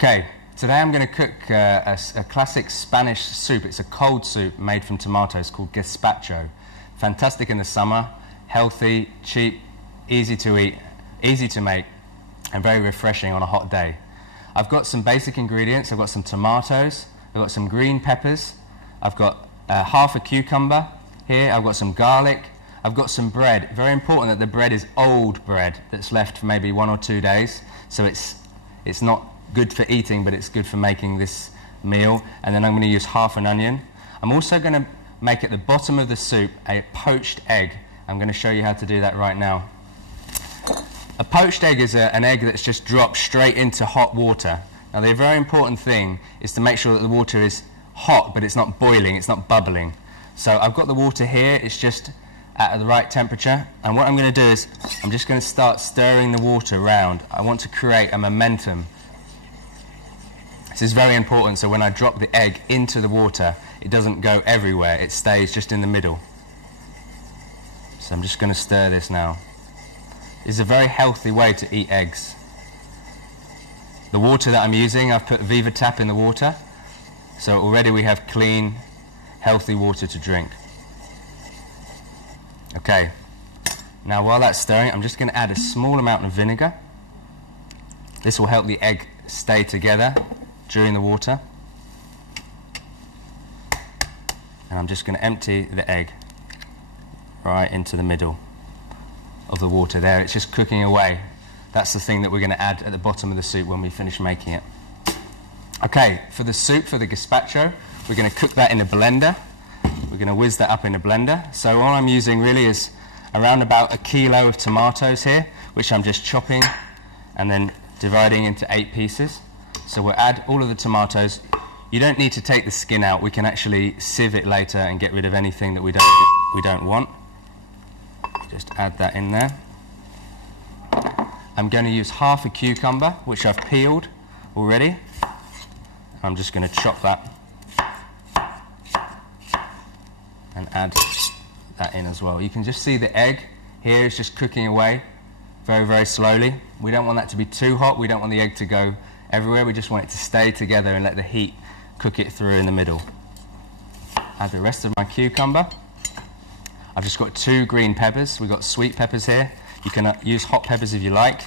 Okay, today I'm going to cook a classic Spanish soup. It's a cold soup made from tomatoes called gazpacho. Fantastic in the summer, healthy, cheap, easy to eat, easy to make, and very refreshing on a hot day. I've got some basic ingredients. I've got some tomatoes, I've got some green peppers, I've got half a cucumber here, I've got some garlic, I've got some bread. Very important that the bread is old bread that's left for maybe 1 or 2 days, so it's not good for eating, but it's good for making this meal. And then I'm going to use half an onion. I'm also going to make at the bottom of the soup a poached egg. I'm going to show you how to do that right now. A poached egg is an egg that's just dropped straight into hot water. Now the very important thing is to make sure that the water is hot, but it's not boiling, it's not bubbling. So I've got the water here, it's just at the right temperature, and what I'm going to do is I'm just going to start stirring the water around. I want to create a momentum. This is very important, so when I drop the egg into the water, it doesn't go everywhere, it stays just in the middle. So I'm just going to stir this now. It's a very healthy way to eat eggs. The water that I'm using, I've put vivatap in the water, so already we have clean, healthy water to drink. Okay, now while that's stirring, I'm just going to add a small amount of vinegar. This will help the egg stay together during the water. And I'm just going to empty the egg right into the middle of the water there. It's just cooking away. That's the thing that we're going to add at the bottom of the soup when we finish making it. Okay, for the soup, for the gazpacho, we're going to cook that in a blender. We're going to whiz that up in a blender. So all I'm using really is around about 1 kilo of tomatoes here, which I'm just chopping and then dividing into 8 pieces. So we'll add all of the tomatoes. You don't need to take the skin out. We can actually sieve it later and get rid of anything that we don't want. Just add that in there. I'm going to use half a cucumber, which I've peeled already. I'm just going to chop that and add that in as well. You can just see the egg here is just cooking away very, very slowly. We don't want that to be too hot. We don't want the egg to go everywhere. We just want it to stay together and let the heat cook it through in the middle. Add the rest of my cucumber. I've just got 2 green peppers. We've got sweet peppers here. You can use hot peppers if you like.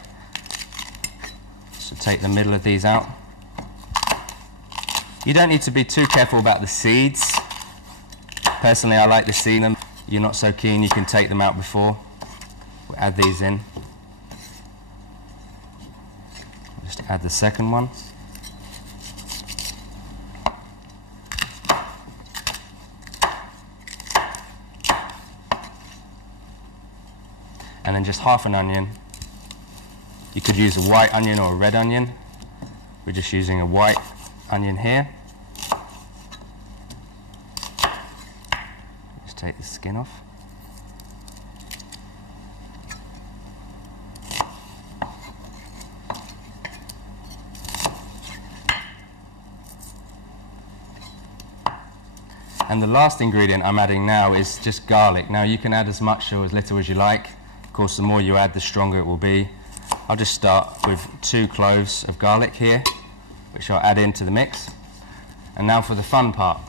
So take the middle of these out. You don't need to be too careful about the seeds. Personally, I like to see them. You're not so keen, you can take them out before. We'll add these in. Just add the second one. And then just half an onion. You could use a white onion or a red onion. We're just using a white onion here. Just take the skin off. And the last ingredient I'm adding now is just garlic. Now you can add as much or as little as you like. Of course, the more you add, the stronger it will be. I'll just start with 2 cloves of garlic here, which I'll add into the mix. And now for the fun part.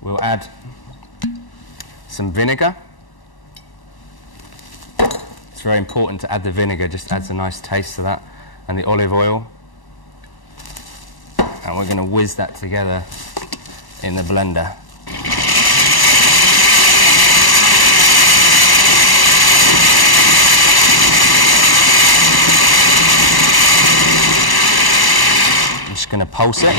We'll add some vinegar. It's very important to add the vinegar, just adds a nice taste to that. And the olive oil. And we're going to whiz that together in the blender. I'm just going to pulse it.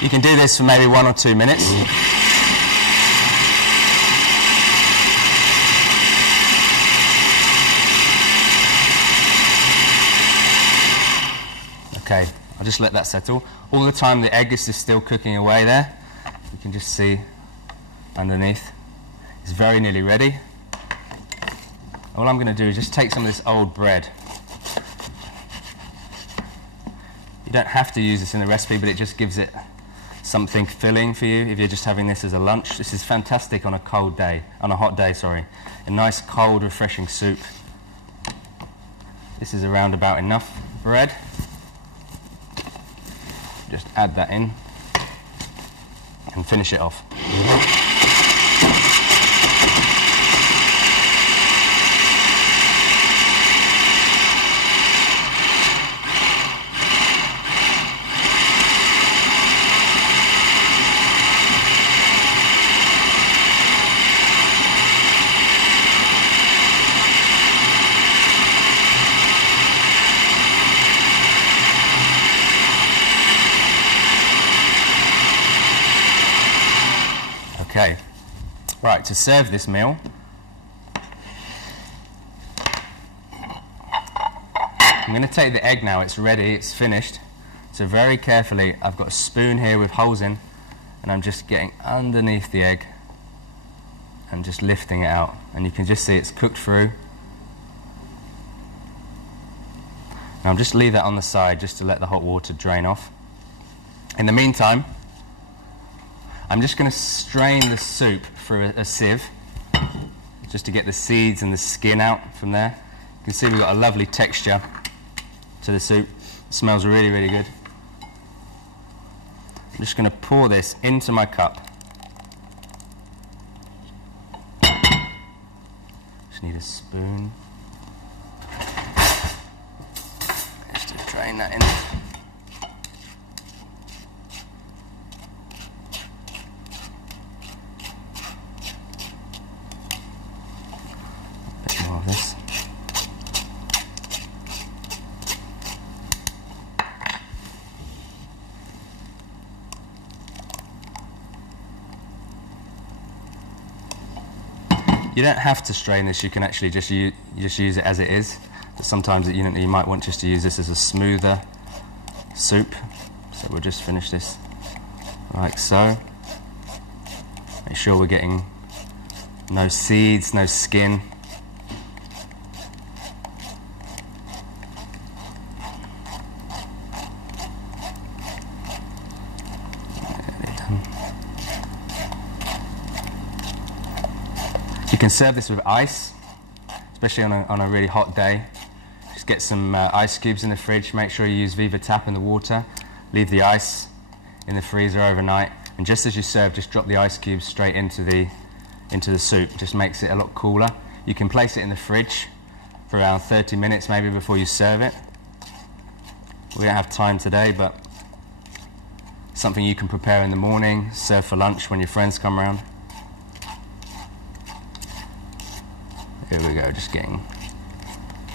You can do this for maybe 1 or 2 minutes. Okay, I'll just let that settle. All the time the egg is just still cooking away there. You can just see underneath. It's very nearly ready. All I'm going to do is just take some of this old bread. You don't have to use this in the recipe, but it just gives it something filling for you if you're just having this as a lunch. This is fantastic on a cold day, on a hot day, sorry. A nice cold, refreshing soup. This is around about enough bread. Just add that in and finish it off. Okay, right, to serve this meal, I'm going to take the egg now. It's ready, it's finished. So very carefully, I've got a spoon here with holes in, and I'm just getting underneath the egg and just lifting it out. And you can just see it's cooked through. Now I'll just leave that on the side just to let the hot water drain off. In the meantime, I'm just going to strain the soup through a sieve, just to get the seeds and the skin out from there. You can see we've got a lovely texture to the soup. It smells really, really good. I'm just going to pour this into my cup. Just need a spoon. Just to drain that in. Of this. You don't have to strain this, you can actually just use it as it is. But sometimes you might want just to use this as a smoother soup. So we'll just finish this like so. Make sure we're getting no seeds, no skin. You can serve this with ice, especially on a really hot day. Just get some ice cubes in the fridge. Make sure you use vivatap in the water. Leave the ice in the freezer overnight. And just as you serve, just drop the ice cubes straight into the soup. It just makes it a lot cooler. You can place it in the fridge for around 30 minutes maybe before you serve it. We don't have time today, but something you can prepare in the morning, serve for lunch when your friends come around. Here we go, just getting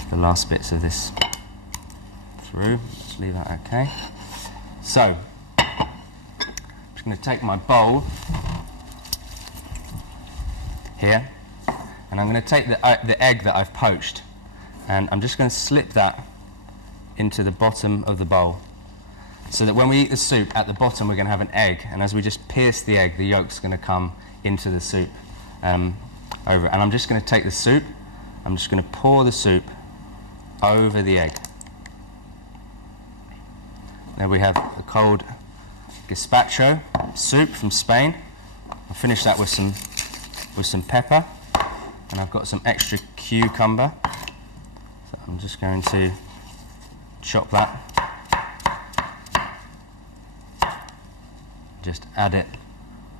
the last bits of this through. Let's leave that okay. So, I'm just going to take my bowl here, and I'm going to take the egg that I've poached, and I'm just going to slip that into the bottom of the bowl, so that when we eat the soup, at the bottom we're going to have an egg, and as we just pierce the egg, the yolk's going to come into the soup. Over, and I'm just going to take the soup, I'm just going to pour the soup over the egg. Now we have a cold gazpacho soup from Spain. I'll finish that with some pepper, and I've got some extra cucumber. So I'm just going to chop that. Just add it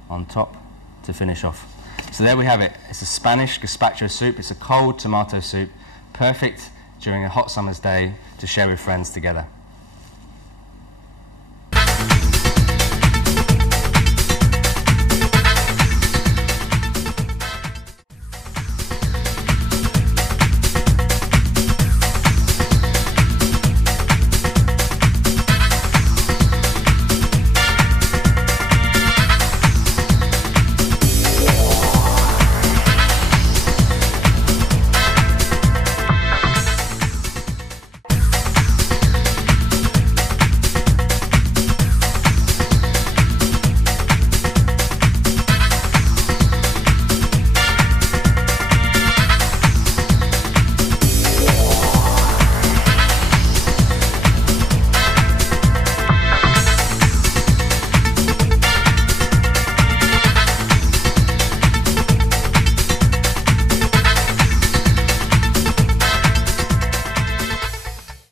on top to finish off. So there we have it. It's a Spanish gazpacho soup. It's a cold tomato soup, perfect during a hot summer's day to share with friends together.